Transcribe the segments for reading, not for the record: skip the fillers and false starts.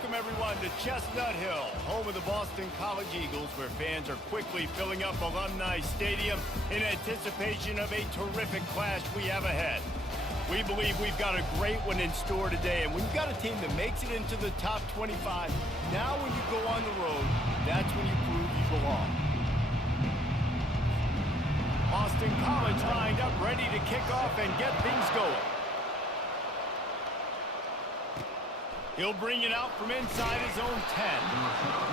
Welcome, everyone, to Chestnut Hill, home of the Boston College Eagles, where fans are quickly filling up Alumni Stadium in anticipation of a terrific clash we have ahead. We believe we've got a great one in store today, and when you've got a team that makes it into the top 25, now when you go on the road, that's when you prove you belong. Boston College lined up, ready to kick off and get things going. He'll bring it out from inside his own 10.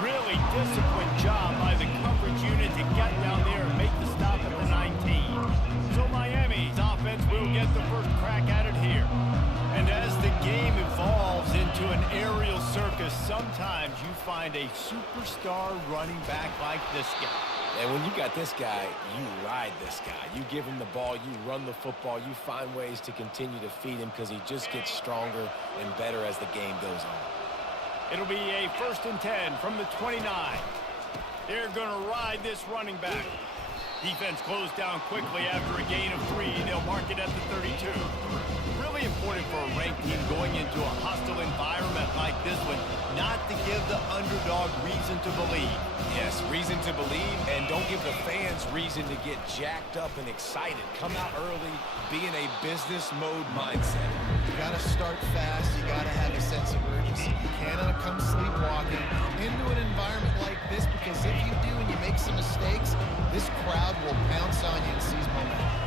Really disciplined job by the coverage unit to get down there and make the stop at the 19. So Miami's offense will get the first crack at it here. And as the game evolves into an aerial circus, sometimes you find a superstar running back like this guy. And when you got this guy, you ride this guy. You give him the ball, you run the football, you find ways to continue to feed him because he just gets stronger and better as the game goes on. It'll be a 1st and 10 from the 29. They're going to ride this running back. Defense closed down quickly after a gain of 3. They'll mark it at the 32. Really important for a ranked team going into a hostile environment like this one, not to give the underdog reason to believe. Yes, reason to believe, and don't give the fans reason to get jacked up and excited. Come out early, be in a business mode mindset. You got to start fast. You got to have a sense of urgency. You cannot come sleepwalking into an environment like this, because if you do and you make some mistakes, this crowd will pounce on you and seize momentum.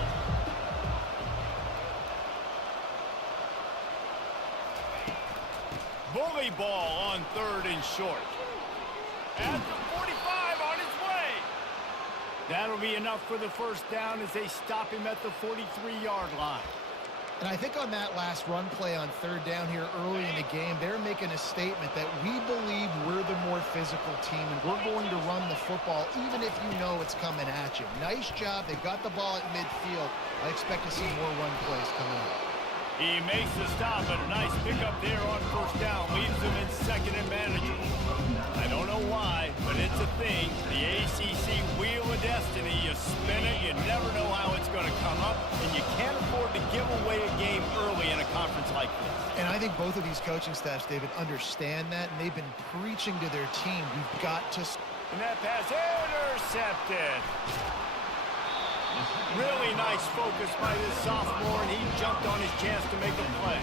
Bully ball on 3rd and short. At the 45 on his way. That'll be enough for the first down as they stop him at the 43-yard line. And I think on that last run play on 3rd down here early in the game, they're making a statement that we believe we're the more physical team and we're going to run the football even if you know it's coming at you. Nice job. They got the ball at midfield. I expect to see more run plays coming up. He makes the stop, and a nice pickup there on 1st down. Leaves him in 2nd and manageable. I don't know why, but it's a thing. The ACC Wheel of Destiny. You spin it, you never know how it's going to come up, and you can't afford to give away a game early in a conference like this. And I think both of these coaching staffs, David, understand that, and they've been preaching to their team. We've got to... And that pass intercepted. Really nice focus by this sophomore, and he jumped on his chance to make a play.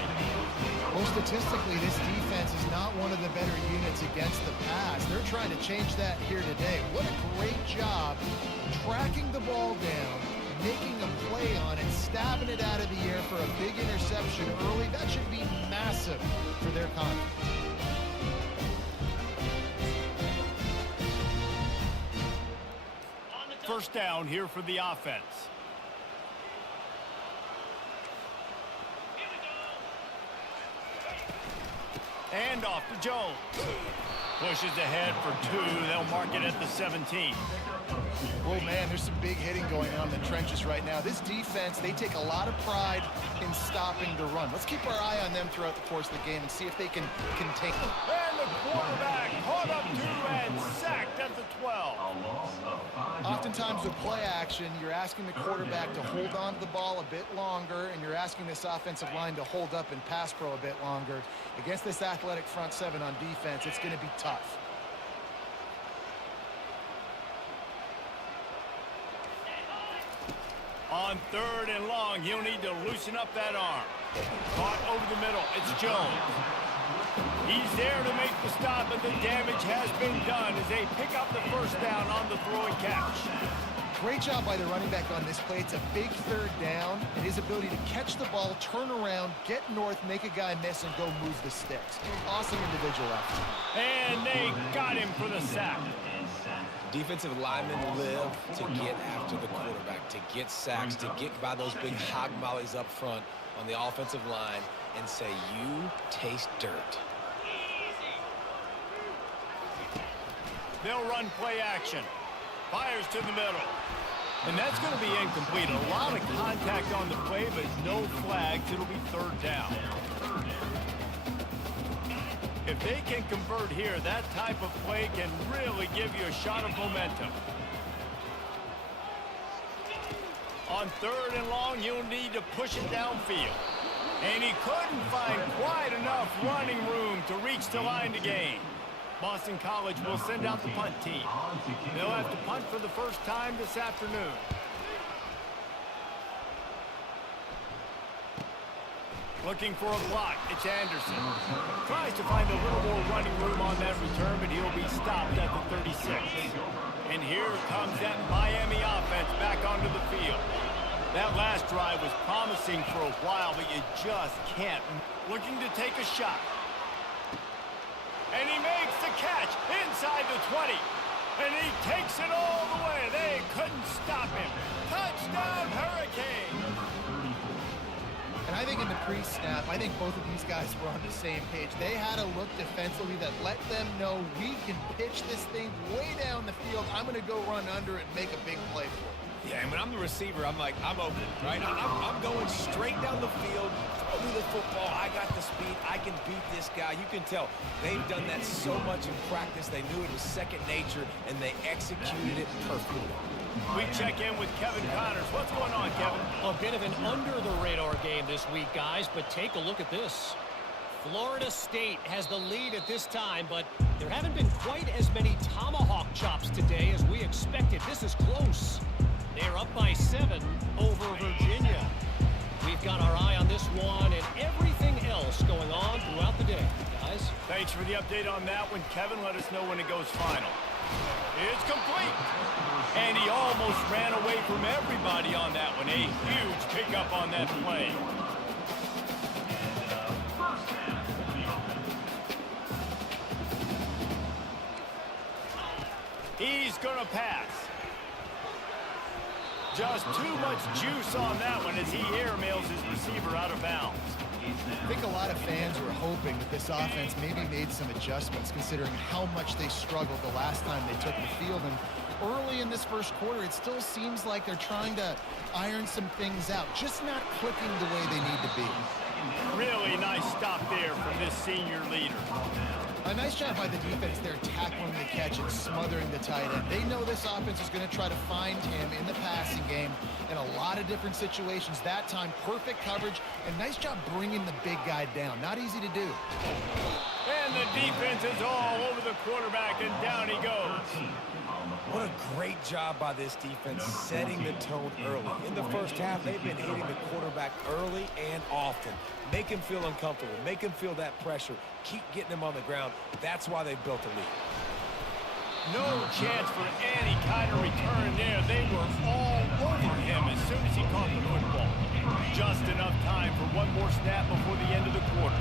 Well, statistically, this defense is not one of the better units against the pass. They're trying to change that here today. What a great job tracking the ball down, making a play on it, stabbing it out of the air for a big interception early. That should be massive for their confidence. 1st down here for the offense. And off to Jones. Pushes ahead for 2. They'll mark it at the 17. Oh, man, there's some big hitting going on in the trenches right now. This defense, they take a lot of pride in stopping the run. Let's keep our eye on them throughout the course of the game and see if they can contain them. And the quarterback caught up to and sacked at the 12. Oftentimes with play action, you're asking the quarterback to hold on to the ball a bit longer, and you're asking this offensive line to hold up in pass pro a bit longer. Against this athletic front 7 on defense, it's going to be tough. On 3rd and long, he'll need to loosen up that arm. Caught over the middle. It's Jones. He's there to make the stop, but the damage has been done as they pick up the 1st down on the throw and catch. Great job by the running back on this play. It's a big 3rd down, and his ability to catch the ball, turn around, get north, make a guy miss, and go move the sticks. Awesome individual effort. And they got him for the sack. Defensive linemen live to get after the quarterback, to get sacks, to get by those big hog mollies up front on the offensive line and say, you taste dirt. They'll run play action. Fires to the middle. And that's going to be incomplete. A lot of contact on the play, but no flags. It'll be 3rd down. If they can convert here, that type of play can really give you a shot of momentum. On 3rd and long, you'll need to push it downfield. And he couldn't find quite enough running room to reach the line to gain. Boston College will send out the punt team. They'll have to punt for the first time this afternoon. Looking for a block. It's Anderson. Tries to find a little more running room on that return, but he'll be stopped at the 36. And here comes that Miami offense back onto the field. That last drive was promising for a while, but you just can't. Looking to take a shot. And he makes the catch inside the 20. And he takes it all the way. They couldn't stop him. Touchdown, Hurricane. And I think in the pre-snap, I think both of these guys were on the same page. They had a look defensively that let them know we can pitch this thing way down the field. I'm going to go run under it and make a big play for it. Yeah, and when I'm the receiver, I'm like, I'm open, right? I'm going straight down the field, throw me the football. I got the speed. I can beat this guy. You can tell they've done that so much in practice. They knew it was second nature, and they executed it perfectly. We check in with Kevin Connors. What's going on, Kevin? A bit of an under-the-radar game this week, guys, but take a look at this. Florida State has the lead at this time, but there haven't been quite as many tomahawk chops today as we expected. This is close. They're up by 7 over Virginia. We've got our eye on this one and everything else going on throughout the day, guys. Thanks for the update on that one, Kevin. Let us know when it goes final. It's complete. And he almost ran away from everybody on that one. A huge pickup on that play. He's going to pass. Just too much juice on that one as he airmails his receiver out of bounds. I think a lot of fans were hoping that this offense maybe made some adjustments considering how much they struggled the last time they took the field. And early in this first quarter, it still seems like they're trying to iron some things out, just not clicking the way they need to be. Really nice stop there from this senior leader. A nice job by the defense there, tackling the catch and smothering the tight end. They know this offense is going to try to find him in the passing game in a lot of different situations. That time, perfect coverage, and nice job bringing the big guy down. Not easy to do. And the defense is all over the quarterback, and down he goes. What a great job by this defense setting the tone early. In the first half, they've been hitting the quarterback early and often. Make him feel uncomfortable. Make him feel that pressure. Keep getting him on the ground. That's why they built a lead. No chance for any kind of return there. They were all over him as soon as he caught the football. Just enough time for one more snap before the end of the quarter.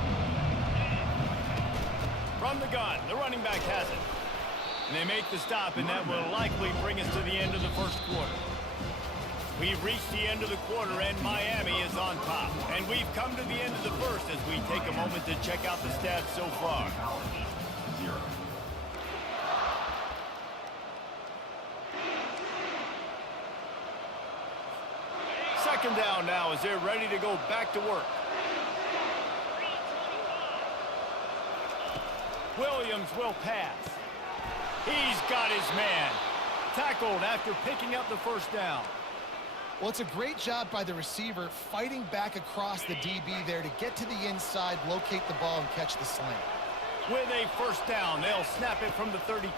From the gun, the running back has it. And they make the stop, and that will likely bring us to the end of the first quarter. We've reached the end of the quarter, and Miami is on top. And we've come to the end of the first as we take a moment to check out the stats so far. Second down now as they're ready to go back to work. Williams will pass. He's got his man. Tackled after picking up the first down. Well, it's a great job by the receiver fighting back across the DB there to get to the inside, locate the ball, and catch the slant. With a first down, they'll snap it from the 32.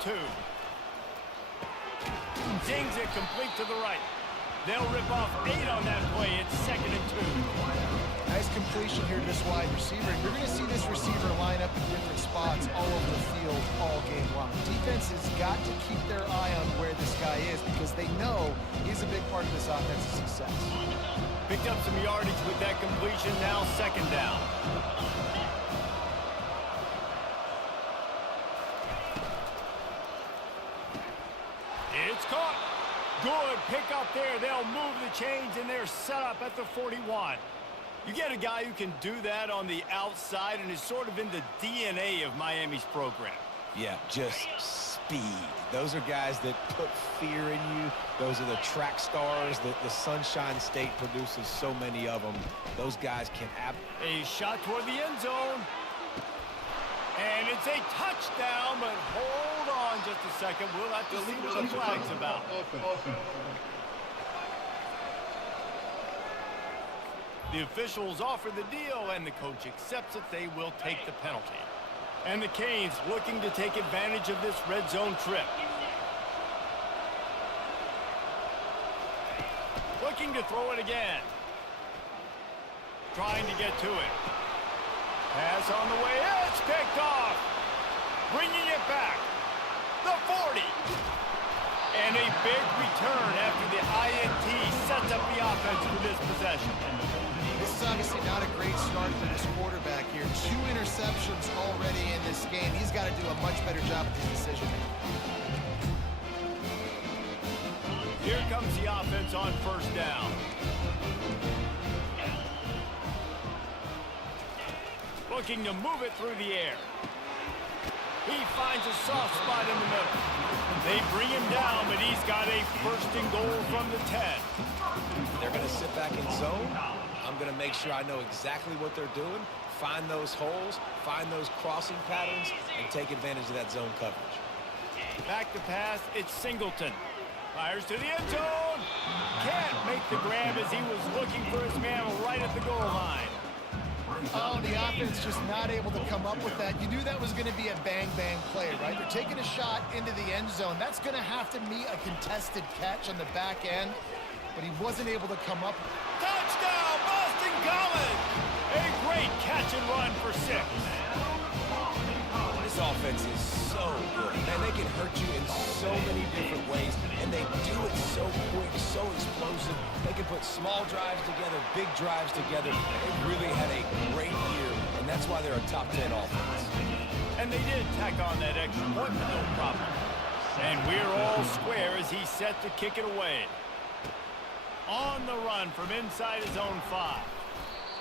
Dings it complete to the right. They'll rip off 8 on that play. It's 2nd and 2. Nice completion here to this wide receiver. And you're going to see this receiver line up in different spots all over the field all game long. Defense has got to keep their eye on where this guy is because they know he's a big part of this offense's success. Picked up some yardage with that completion. Now 2nd down. It's caught. Good pick up there. They'll move the chains, and they're set up at the 41. You get a guy who can do that on the outside and is sort of in the DNA of Miami's program. Yeah, just speed. Those are guys that put fear in you. Those are the track stars that the Sunshine State produces so many of them. Those guys can A shot toward the end zone. And it's a touchdown, but hold on just a second. We'll have to see what the flag's about. The officials offer the deal, and the coach accepts it. They will take the penalty. And the Canes looking to take advantage of this red zone trip. Looking to throw it again. Trying to get to it. Pass on the way. It's picked off. Bringing it back. The 40. And a big return after the INT sets up the offense for this possession. This is obviously not a great start for this quarterback here. 2 interceptions already in this game. He's got to do a much better job with his decision-making. Here comes the offense on first down. Looking to move it through the air. He finds a soft spot in the middle. They bring him down, but he's got a first and goal from the 10. They're going to sit back in zone. I'm going to make sure I know exactly what they're doing, find those holes, find those crossing patterns, and take advantage of that zone coverage. Back to pass, it's Singleton. Fires to the end zone. Can't make the grab as he was looking for his man right at the goal line. Oh, the offense just not able to come up with that. You knew that was going to be a bang-bang play, right? They're taking a shot into the end zone. That's going to have to meet a contested catch on the back end, but he wasn't able to come up. Touchdown, Boston College! A great catch and run for 6. This offense is so good. Man, they can hurt you in so many different ways, and they do it so quick, so explosive. They can put small drives together, big drives together. They really had a great year, and that's why they're a top 10 offense. And they did tack on that extra point with no problem. And we're all square as he's set to kick it away. On the run from inside his own 5.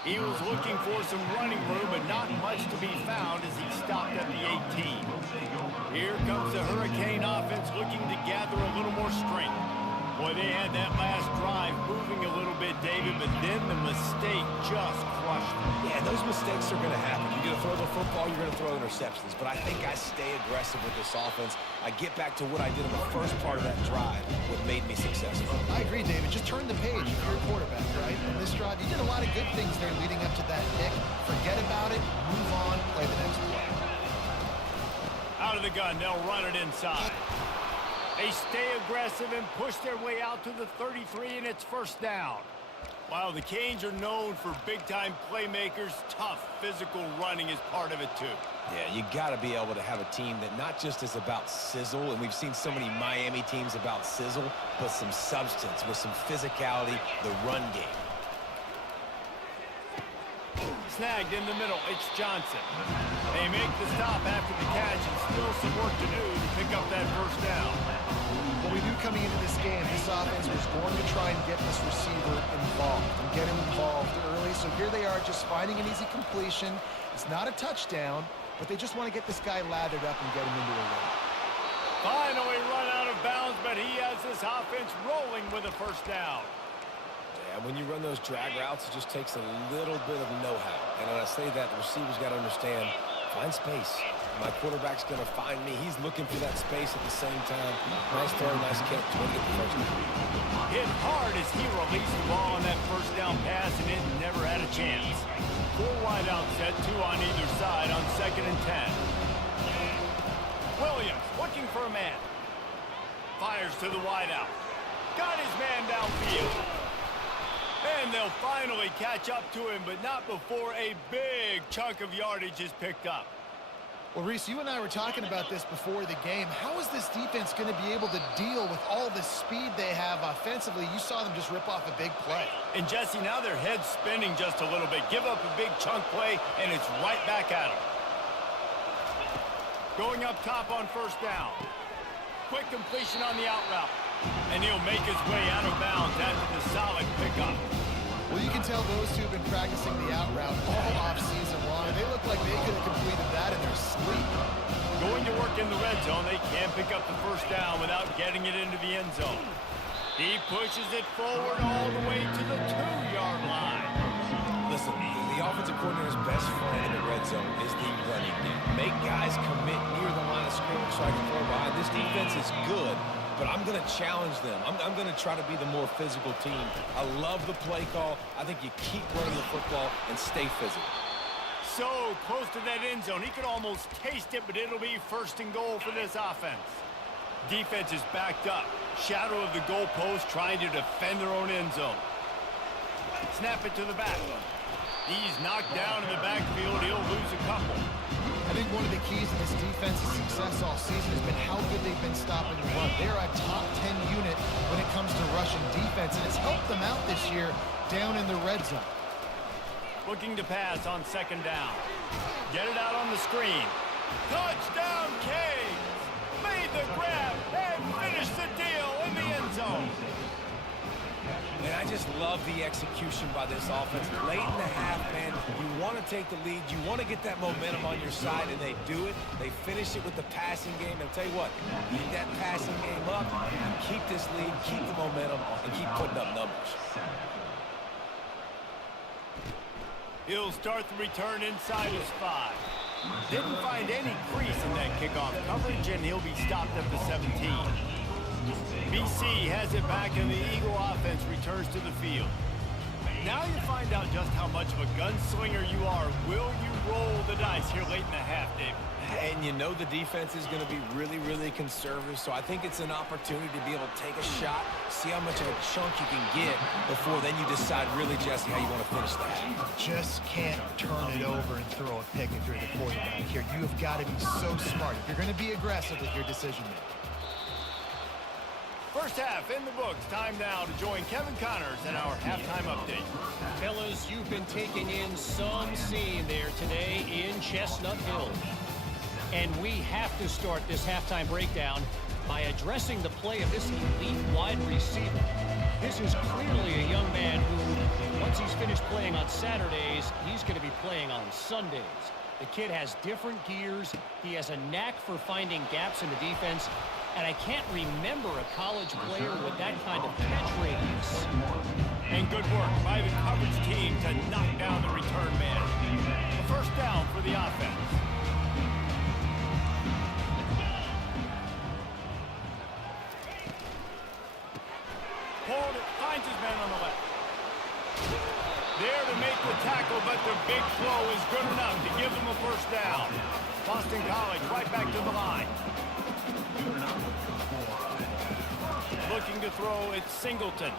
He was looking for some running room, but not much to be found as he stopped at the 18. Here comes the Hurricane offense looking to gather a little more strength. Boy, they had that last drive moving a little bit, David, but then the mistake just crushed them. Yeah, those mistakes are going to happen. You're going to throw the football, you're going to throw interceptions. But I think I stay aggressive with this offense. I get back to what I did in the first part of that drive, what made me successful. I agree, David. Just turn the page if you're a quarterback, right? In this drive, you did a lot of good things there leading up to that pick. Forget about it, move on, play the next play. Out of the gun, they'll run it inside. They stay aggressive and push their way out to the 33, and it's first down. While the Canes are known for big-time playmakers, tough physical running is part of it too. Yeah, you got to be able to have a team that not just is about sizzle, and we've seen so many Miami teams about sizzle, but some substance with some physicality, the run game. Snagged in the middle, it's Johnson. They make the stop after the catch, and still some work to do to pick up that first down. What we knew coming into this game, this offense was going to try and get this receiver involved and get him involved early. So here they are just finding an easy completion. It's not a touchdown, but they just want to get this guy lathered up and get him into a run. Finally run out of bounds, but he has this offense rolling with a first down. Yeah, when you run those drag routes, it just takes a little bit of know-how. And when I say that, the receiver's got to understand, find space. My quarterback's going to find me. He's looking for that space at the same time. Nice throw, nice catch. Going to get the first down. Hit hard as he released the ball on that first down pass, and it never had a chance. 4 wide out set, 2 on either side on 2nd and 10. Williams looking for a man. Fires to the wide out. Got his man downfield. And they'll finally catch up to him, but not before a big chunk of yardage is picked up. Well, Reese, you and I were talking about this before the game. How is this defense going to be able to deal with all the speed they have offensively? You saw them just rip off a big play. And, Jesse, now their head's spinning just a little bit. Give up a big chunk play, and it's right back at them. Going up top on first down. Quick completion on the out route. And he'll make his way out of bounds after the solid pickup. Well, you can tell those two have been practicing the out route all offseason long. They look like they could have completed that in their sleep. Going to work in the red zone, they can't pick up the first down without getting it into the end zone. He pushes it forward all the way to the 2-yard line. Listen, the offensive coordinator's best friend in the red zone is the running game. Make guys commit near the line of scrimmage so I can throw behind. This defense is good but I'm going to challenge them. I'm going to try to be the more physical team. I love the play call. I think you keep running the football and stay physical. So close to that end zone. He could almost taste it, but it'll be first and goal for this offense. Defense is backed up. Shadow of the goalpost trying to defend their own end zone. Snap it to the back. He's knocked down in the backfield. He'll lose a couple. I think one of the keys to this defense's success all season has been how good they've been stopping the run. They're a top 10 unit when it comes to rushing defense, and it's helped them out this year down in the red zone. Looking to pass on second down. Get it out on the screen. Touchdown, Canes! Made the grab and finished the deal in the end zone. And I just love the execution by this offense. Late in the half, man, you want to take the lead. You want to get that momentum on your side, and they do it. They finish it with the passing game. And I'll tell you what, keep that passing game up, keep this lead, keep the momentum, and keep putting up numbers. He'll start the return inside his 5. Didn't find any crease in that kickoff coverage, and he'll be stopped at the 17. BC has it back, and the Eagle offense returns to the field. Now you find out just how much of a gunslinger you are. Will you roll the dice here late in the half, David? And you know the defense is going to be really, really conservative, so I think it's an opportunity to be able to take a shot, see how much of a chunk you can get before then you decide really, Jesse, how you want to finish that. Just can't turn it over and throw a pick if you're the quarterback here. You have got to be so smart if you're going to be aggressive with your decision-making. First half in the books. Time now to join Kevin Connors in our halftime update. Fellas, you've been taking in some scene there today in Chestnut Hill. And we have to start this halftime breakdown by addressing the play of this elite wide receiver. This is clearly a young man who, once he's finished playing on Saturdays, he's going to be playing on Sundays. The kid has different gears. He has a knack for finding gaps in the defense. And I can't remember a college player with that kind of catch radius. And good work by the coverage team to knock down the return man. A first down for the offense. Pulled it, finds his man on the left. There to make the tackle, but the big throw is good enough to give them a first down. Boston College right back to the line. Looking to throw, it's Singleton.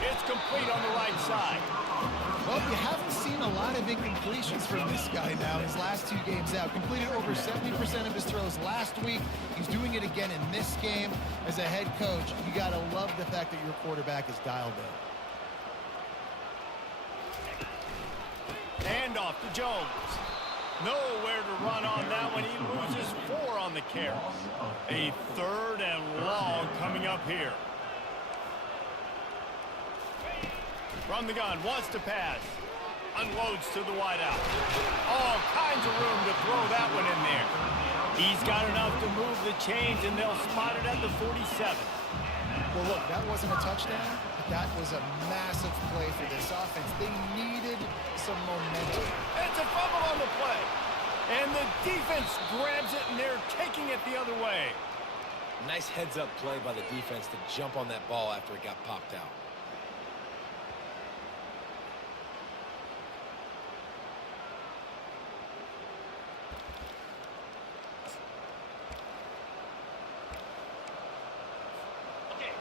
It's complete on the right side. Well, you haven't seen a lot of incompletions from this guy now his last 2 games out. Completed over 70% of his throws last week. He's doing it again in this game. As a head coach, you got to love the fact that your quarterback is dialed in. Handoff to Jones. Nowhere to run on that one. He loses 4 on the carry. A third and long coming up here. From the gun, wants to pass. Unloads to the wideout. All kinds of room to throw that one in there. He's got enough to move the chains, and they'll spot it at the 47. Well, look, that wasn't a touchdown, but that was a massive play for this offense. They needed some momentum. It's a fumble on the play. And the defense grabs it, and they're taking it the other way. Nice heads-up play by the defense to jump on that ball after it got popped out.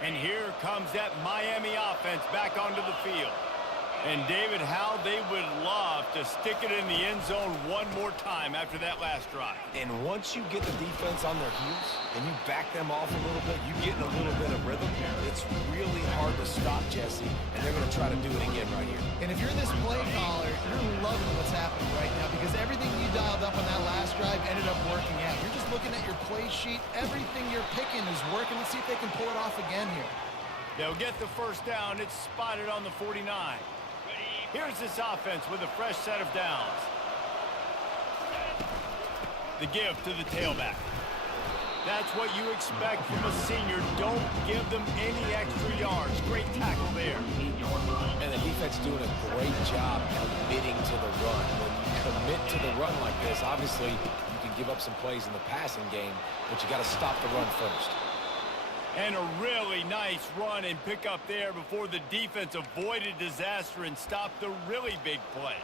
And here comes that Miami offense back onto the field. And David, how they would love to stick it in the end zone one more time after that last drive. And once you get the defense on their heels and you back them off a little bit, you get in a little bit of rhythm. It's really hard to stop, Jesse, and they're going to try to do it again right here. And if you're this play caller, you're loving what's happening right now because everything you dialed up on that last drive ended up working out. You're just looking at your play sheet. Everything you're picking is working. Let's see if they can pull it off again here. They'll get the first down. It's spotted on the 49. Here's this offense with a fresh set of downs. The give to the tailback. That's what you expect from a senior. Don't give them any extra yards. Great tackle there. And the defense doing a great job committing to the run. When you commit to the run like this, obviously you can give up some plays in the passing game, but you got to stop the run first. And a really nice run and pick up there before the defense avoided disaster and stopped the really big play.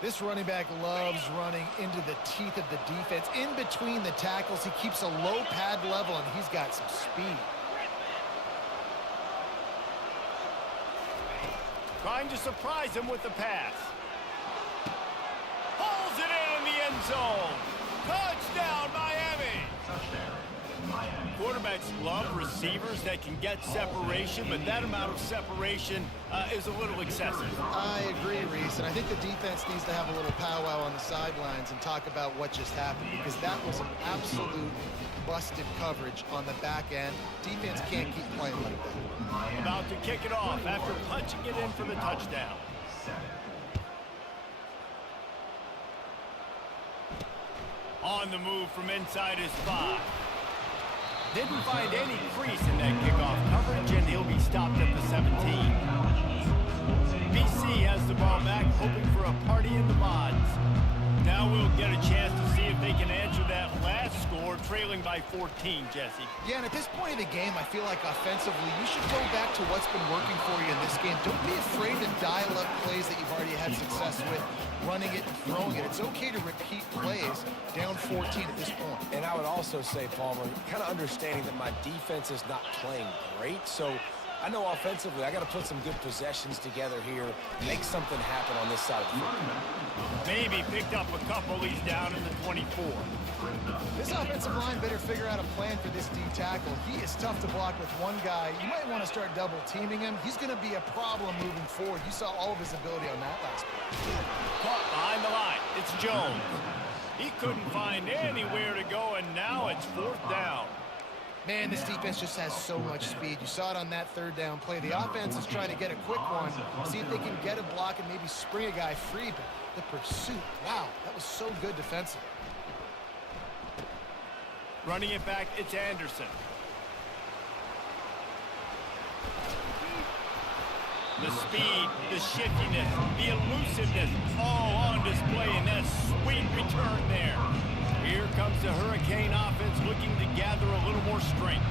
This running back loves running into the teeth of the defense. In between the tackles, he keeps a low pad level, and he's got some speed. Trying to surprise him with the pass. Pulls it in the end zone. Touchdown, Miami. Quarterbacks love receivers that can get separation, but that amount of separation is a little excessive. I agree, Reese, and I think the defense needs to have a little powwow on the sidelines and talk about what just happened, because that was an absolute busted coverage on the back end. Defense can't keep playing like that. About to kick it off after punching it in for the touchdown. On the move from inside his 5. Didn't find any crease in that kickoff coverage, and he'll be stopped at the 17. BC has the ball back, hoping for a party in the mods. Now we'll get a chance to see if they can answer that last score, trailing by 14, Jesse. Yeah, and at this point of the game, I feel like offensively, you should go back to what's been working for you in this game. Don't be afraid to dial up plays that you've already had success with, running it and throwing it. It's okay to repeat plays down 14 at this point. And I would also say, Palmer, kind of understanding that my defense is not playing great, so I know offensively I got to put some good possessions together here, make something happen on this side of the football. Maybe picked up a couple. He's down in the 24. This offensive line better figure out a plan for this D tackle. He is tough to block with one guy. You might want to start double teaming him. He's going to be a problem moving forward. You saw all of his ability on that last play. Caught behind the line. It's Jones. He couldn't find anywhere to go, and now it's 4th down. Man, this defense just has so much speed. You saw it on that 3rd down play. The offense is trying to get a quick one, see if they can get a block and maybe spring a guy free, but the pursuit, wow, that was so good defensively. Running it back, it's Anderson. The speed, the shiftiness, the elusiveness, all on display in that sweet return there. Here comes the Hurricane offense looking to gather a little more strength.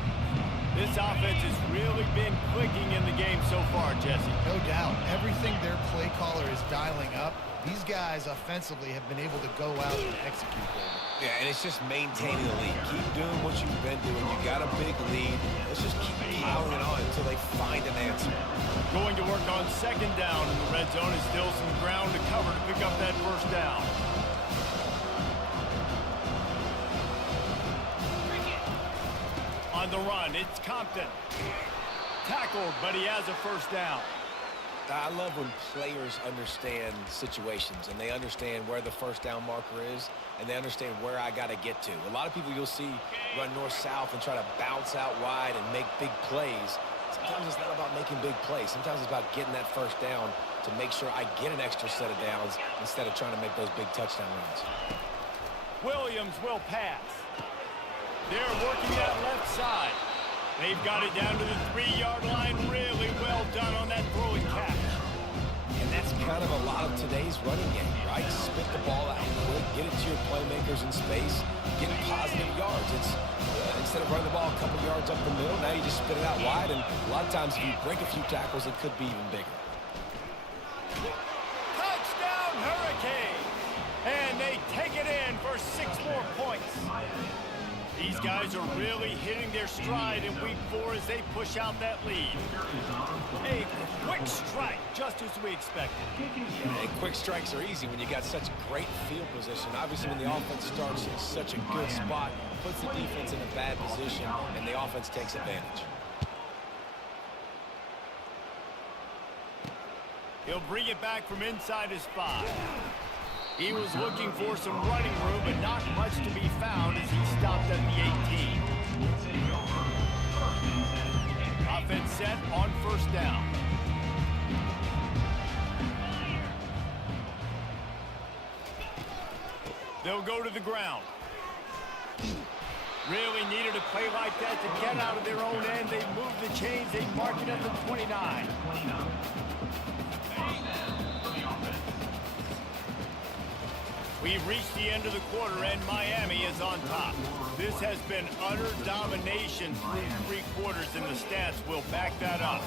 This offense has really been clicking in the game so far, Jesse. No doubt. Everything their play caller is dialing up, these guys offensively have been able to go out and execute them. Yeah, and it's just maintaining the lead. Keep doing what you've been doing. You got a big lead. Let's just keep piling it on until they find an answer. Going to work on 2nd down, and the red zone is still some ground to cover to pick up that 1st down. On the run, it's Compton. Tackled, but he has a 1st down. I love when players understand situations and they understand where the 1st down marker is and they understand where I got to get to. A lot of people you'll see run north-south and try to bounce out wide and make big plays. Sometimes it's not about making big plays. Sometimes it's about getting that 1st down to make sure I get an extra set of downs instead of trying to make those big touchdown runs. Williams will pass. They're working that left side. They've got it down to the 3-yard line. Really well done on that throwing catch. And that's kind of a lot of today's running game, right? Spit the ball out quick, get it to your playmakers in space, get positive yards. It's instead of running the ball a couple yards up the middle, now you just spit it out wide, and a lot of times if you break a few tackles, it could be even bigger. Touchdown, Hurricane! And they take it in for 6 more points. These guys are really hitting their stride in week 4 as they push out that lead. A quick strike, just as we expected. And quick strikes are easy when you got such great field position. Obviously, when the offense starts in such a good spot, puts the defense in a bad position, and the offense takes advantage. He'll bring it back from inside his 5. He was looking for some running room, but not much to be found as he stopped at the 18. Offense set on 1st down. They'll go to the ground. Really needed a play like that to get out of their own end. They move the chains. They mark it at the 29. We've reached the end of the quarter, and Miami is on top. This has been utter domination through 3 quarters, and the stats will back that up.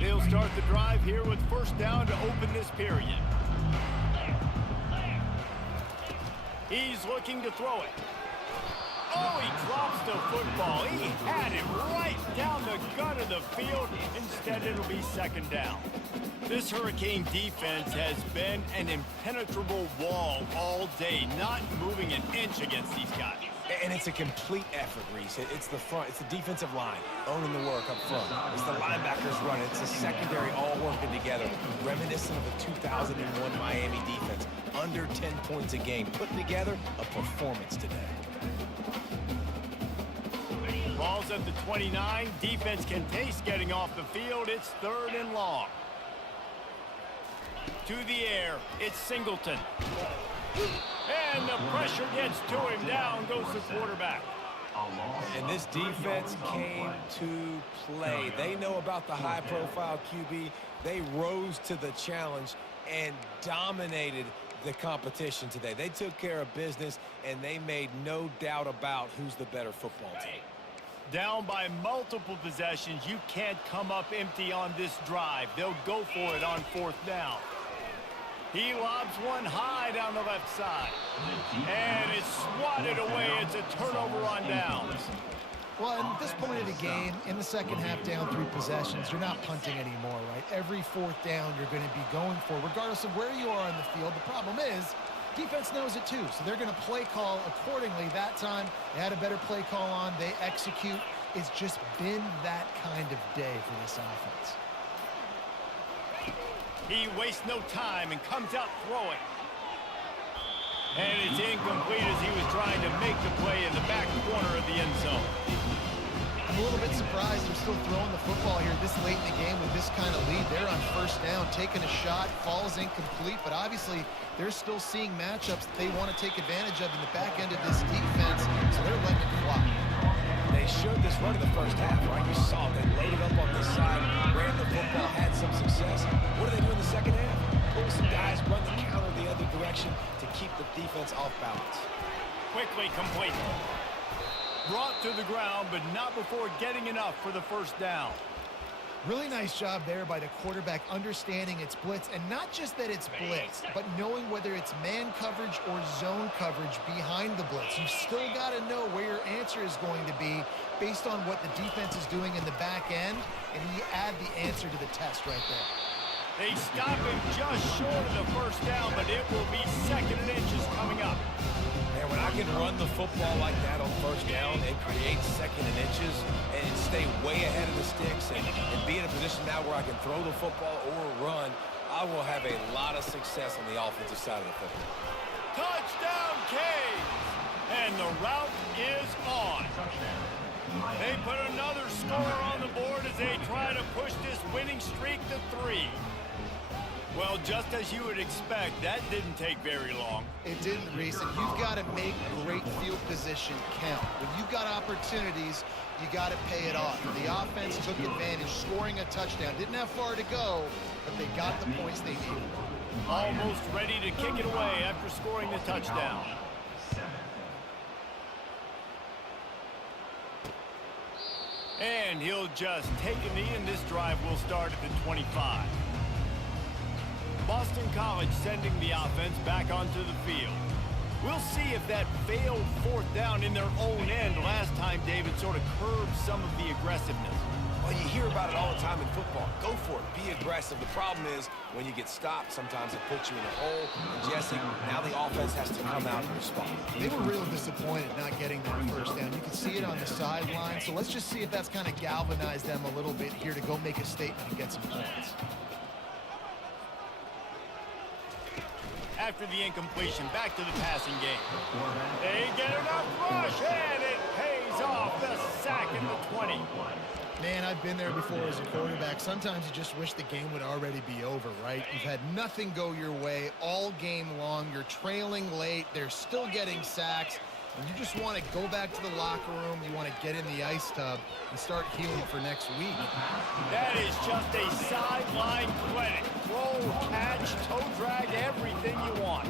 They'll start the drive here with first down to open this period. He's looking to throw it. Oh, he drops the football. He had it right down the gut of the field. Instead, it'll be second down. This Hurricane defense has been an impenetrable wall all day, not moving an inch against these guys. And it's a complete effort, Reese. It's the front. It's the defensive line owning the work up front. It's the linebackers running. It's the secondary all working together, reminiscent of the 2001 Miami defense. Under 10 points a game, putting together a performance today. Ball's at the 29. Defense can taste getting off the field. It's 3rd and long. To the air, it's Singleton. And the pressure gets to him. Down goes the quarterback. And this defense came to play. They know about the high-profile QB. They rose to the challenge and dominated the competition today. They took care of business, and they made no doubt about who's the better football team. Down by multiple possessions, you can't come up empty on this drive. They'll go for it on 4th down. He lobs one high down the left side. And it's swatted away. It's a turnover on downs. Well, at this point of the game, in the second half, down 3 possessions, you're not punting anymore, right? Every 4th down you're going to be going for, regardless of where you are on the field. The problem is, defense knows it too, so they're going to play call accordingly. That time, they had a better play call on. They execute. It's just been that kind of day for this offense. He wastes no time and comes out throwing. And it's incomplete as he was trying to make the play in the back corner of the end zone. I'm a little bit surprised they're still throwing the football here this late in the game with this kind of lead. They're on 1st down, taking a shot, falls incomplete, but obviously they're still seeing matchups that they want to take advantage of in the back end of this defense, so they're letting it fly. They showed this run in the first half, right? You saw it. They loaded up on this side, ran the football, had some success. What do they do in the second half? Pull some guys, run the counter the other direction to keep the defense off balance. Quickly complete. Brought to the ground, but not before getting enough for the 1st down. Really nice job there by the quarterback understanding it's blitz, and not just that it's blitz, but knowing whether it's man coverage or zone coverage behind the blitz. You've still got to know where your answer is going to be based on what the defense is doing in the back end, and you add the answer to the test right there. They stop him just short of the 1st down, but it will be 2nd and inches coming up. And when I can run the football like that on 1st down and create 2nd and inches and stay way ahead of the sticks and be in a position now where I can throw the football or run, I will have a lot of success on the offensive side of the football. Touchdown, Canes! And the route is on. They put another score on the board as they try to push this winning streak to 3. Well, just as you would expect, that didn't take very long. It didn't, Reese, and you've got to make great field position count. When you've got opportunities, you got to pay it off. The offense took advantage, scoring a touchdown. Didn't have far to go, but they got the points they needed. Almost ready to kick it away after scoring the touchdown. And he'll just take a knee, and this drive will start at the 25. Boston College sending the offense back onto the field. We'll see if that failed 4th down in their own end last time, David, sort of curbed some of the aggressiveness. Well, you hear about it all the time in football. Go for it. Be aggressive. The problem is when you get stopped, sometimes it puts you in a hole. And Jesse, now the offense has to come out and respond. They were real disappointed not getting that 1st down. You can see it on the sideline. So let's just see if that's kind of galvanized them a little bit here to go make a statement and get some points. After the incompletion, back to the passing game. They get enough rush, and it pays off. The sack in the 20. Man, I've been there before as a quarterback. Sometimes you just wish the game would already be over, right? You've had nothing go your way all game long. You're trailing late. They're still getting sacks. And you just want to go back to the locker room. You want to get in the ice tub and start healing for next week. That is just a sideline clinic. Throw, catch, toe drag, everything you want.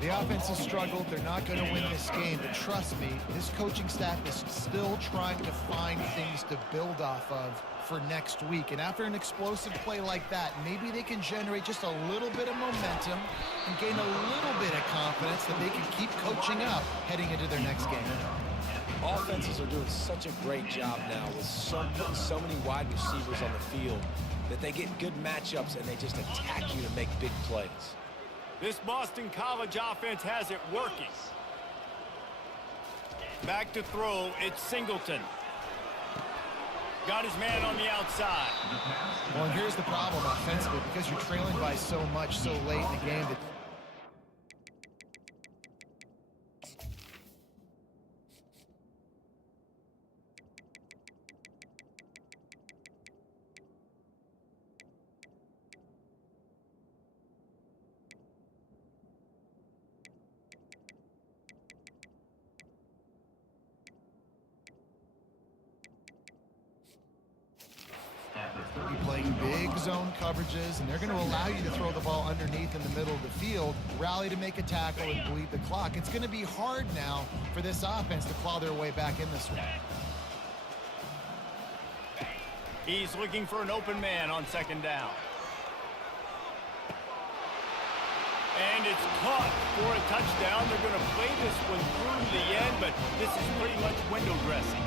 The offense has struggled. They're not going to win this game, but trust me, this coaching staff is still trying to find things to build off of for next week. And after an explosive play like that, maybe they can generate just a little bit of momentum and gain a little bit of confidence that they can keep coaching up heading into their next game. Offenses are doing such a great job now with so many wide receivers on the field that they get good matchups and they just attack you to make big plays. This Boston College offense has it working. Back to throw, it's Singleton. Got his man on the outside. Well, and here's the problem offensively, because you're trailing by so much so late in the game that you're playing big zone coverages, and they're going to allow you to throw the ball underneath in the middle of the field, rally to make a tackle, and bleed the clock. It's going to be hard now for this offense to claw their way back in this one. He's looking for an open man on second down. And it's caught for a touchdown. They're going to play this one through the end, but this is pretty much window dressing.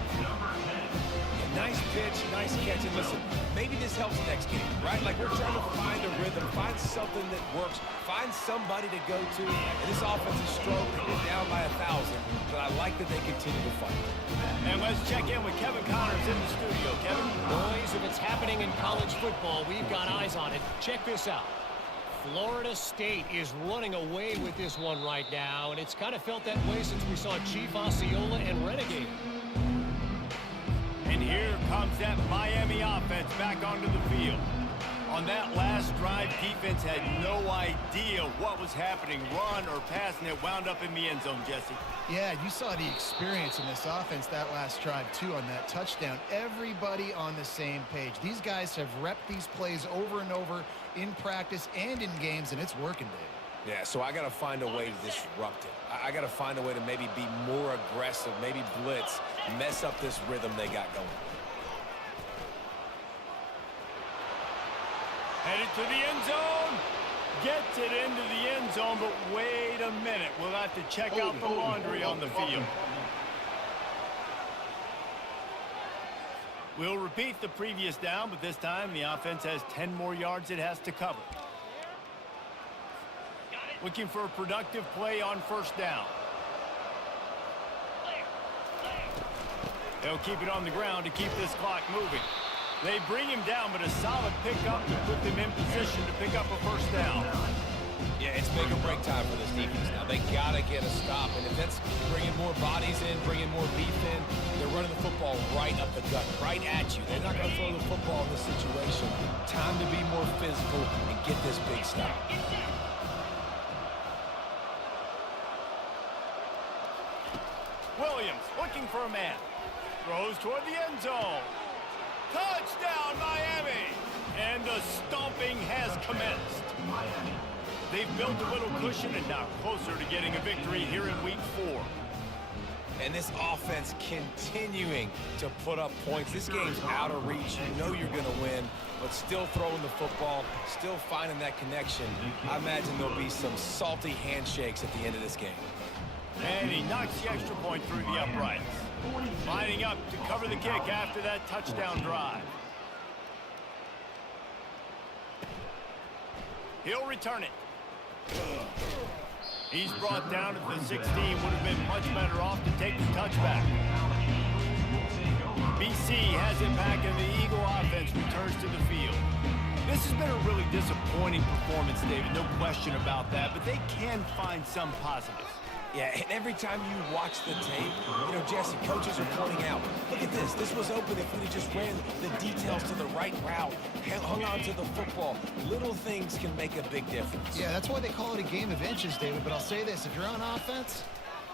Nice pitch, nice catch, and listen, maybe this helps next game, right? Like we're trying to find a rhythm, find something that works, find somebody to go to, and this offense is strong. They're down by 1,000, but I like that they continue to fight. And let's check in with Kevin Connors in the studio. Kevin? Boys, if it's happening in college football, we've got eyes on it. Check this out. Florida State is running away with this one right now, and it's kind of felt that way since we saw Chief Osceola and Renegade. And here comes that Miami offense back onto the field. On that last drive, defense had no idea what was happening, run or pass, and it wound up in the end zone, Jesse. Yeah, you saw the experience in this offense that last drive, too, on that touchdown. Everybody on the same page. These guys have repped these plays over and over in practice and in games, and it's working, Dave. Yeah, so I got to find a way to disrupt it. I got to find a way to maybe be more aggressive, maybe blitz, mess up this rhythm they got going. Headed to the end zone. Gets it into the end zone, but wait a minute. We'll have to check out the laundry on the field. We'll repeat the previous down, but this time the offense has 10 more yards it has to cover. Looking for a productive play on first down. They'll keep it on the ground to keep this clock moving. They bring him down, but a solid pickup to put them in position to pick up a first down. Yeah, it's make or break time for this defense now. They got to get a stop, and if that's bringing more bodies in, bringing more beef in, they're running the football right up the gut, right at you. They're not going to throw the football in this situation. Time to be more physical and get this big stop. Williams looking for a man. Throws toward the end zone. Touchdown, Miami! And the stomping has commenced. They've built a little cushion and now closer to getting a victory here in week 4. And this offense continuing to put up points. This game's out of reach. You know you're going to win, but still throwing the football, still finding that connection. I imagine there'll be some salty handshakes at the end of this game. And he knocks the extra point through the uprights. Lining up to cover the kick after that touchdown drive. He'll return it. He's brought down at the 16. Would have been much better off to take the touchback. BC has it back, and the Eagle offense returns to the field. This has been a really disappointing performance, David. No question about that, but they can find some positives. Yeah, and every time you watch the tape, Jesse, coaches are pointing out, look at this. This was open if we just ran the details to the right route, hung on to the football. Little things can make a big difference. Yeah, that's why they call it a game of inches, David. But I'll say this, if you're on offense,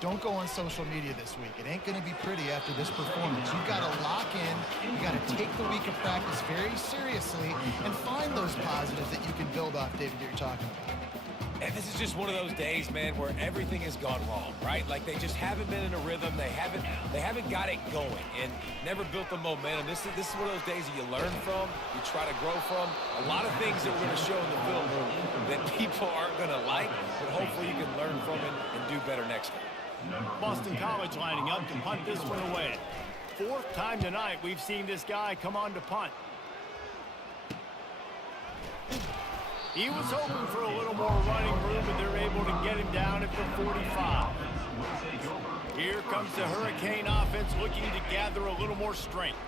don't go on social media this week. It ain't going to be pretty after this performance. You've got to lock in. You've got to take the week of practice very seriously and find those positives that you can build off, David, that you're talking about. And this is just one of those days, man, where everything has gone wrong, right? Like they just haven't been in a rhythm. They haven't got it going and never built the momentum. This is one of those days that you learn from, you try to grow from. A lot of things that we're going to show in the film that people aren't going to like, but hopefully you can learn from it and do better next time. Boston College lining up to punt this one away. Fourth time tonight we've seen this guy come on to punt. He was hoping for a little more running room, but they're able to get him down at the 45. Here comes the Hurricane offense looking to gather a little more strength.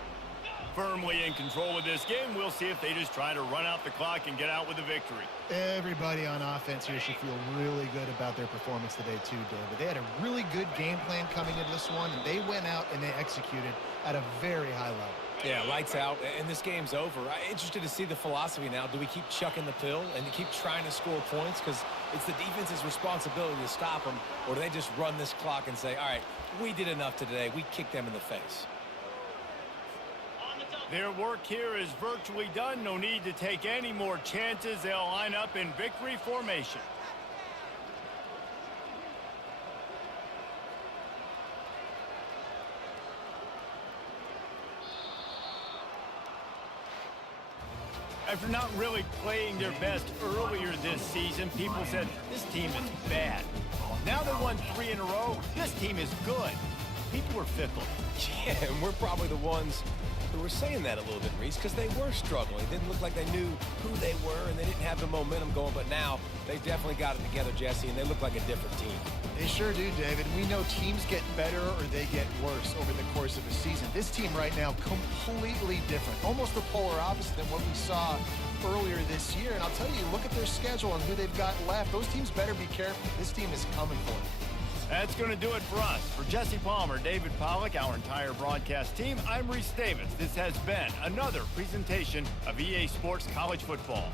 Firmly in control of this game. We'll see if they just try to run out the clock and get out with a victory. Everybody on offense here should feel really good about their performance today too, David. They had a really good game plan coming into this one, and they went out and they executed at a very high level. Yeah, lights out, and this game's over. I'm interested to see the philosophy now. Do we keep chucking the pill and keep trying to score points? Because it's the defense's responsibility to stop them, or do they just run this clock and say, all right, we did enough today. We kicked them in the face. Their work here is virtually done. No need to take any more chances. They'll line up in victory formation. After not really playing their best earlier this season, people said this team is bad. Now they won 3 in a row. This team is good. People were fickle. Yeah, and we're probably the ones who were saying that a little bit, Reese, because they were struggling. It didn't look like they knew who they were, and they didn't have the momentum going. But now they definitely got it together, Jesse, and they look like a different team. They sure do, David. We know teams get better or they get worse over the course of a season. This team right now, completely different. Almost the polar opposite than what we saw earlier this year. And I'll tell you, look at their schedule and who they've got left. Those teams better be careful. This team is coming for them. That's going to do it for us. For Jesse Palmer, David Pollack, our entire broadcast team, I'm Reese Davis. This has been another presentation of EA Sports College Football.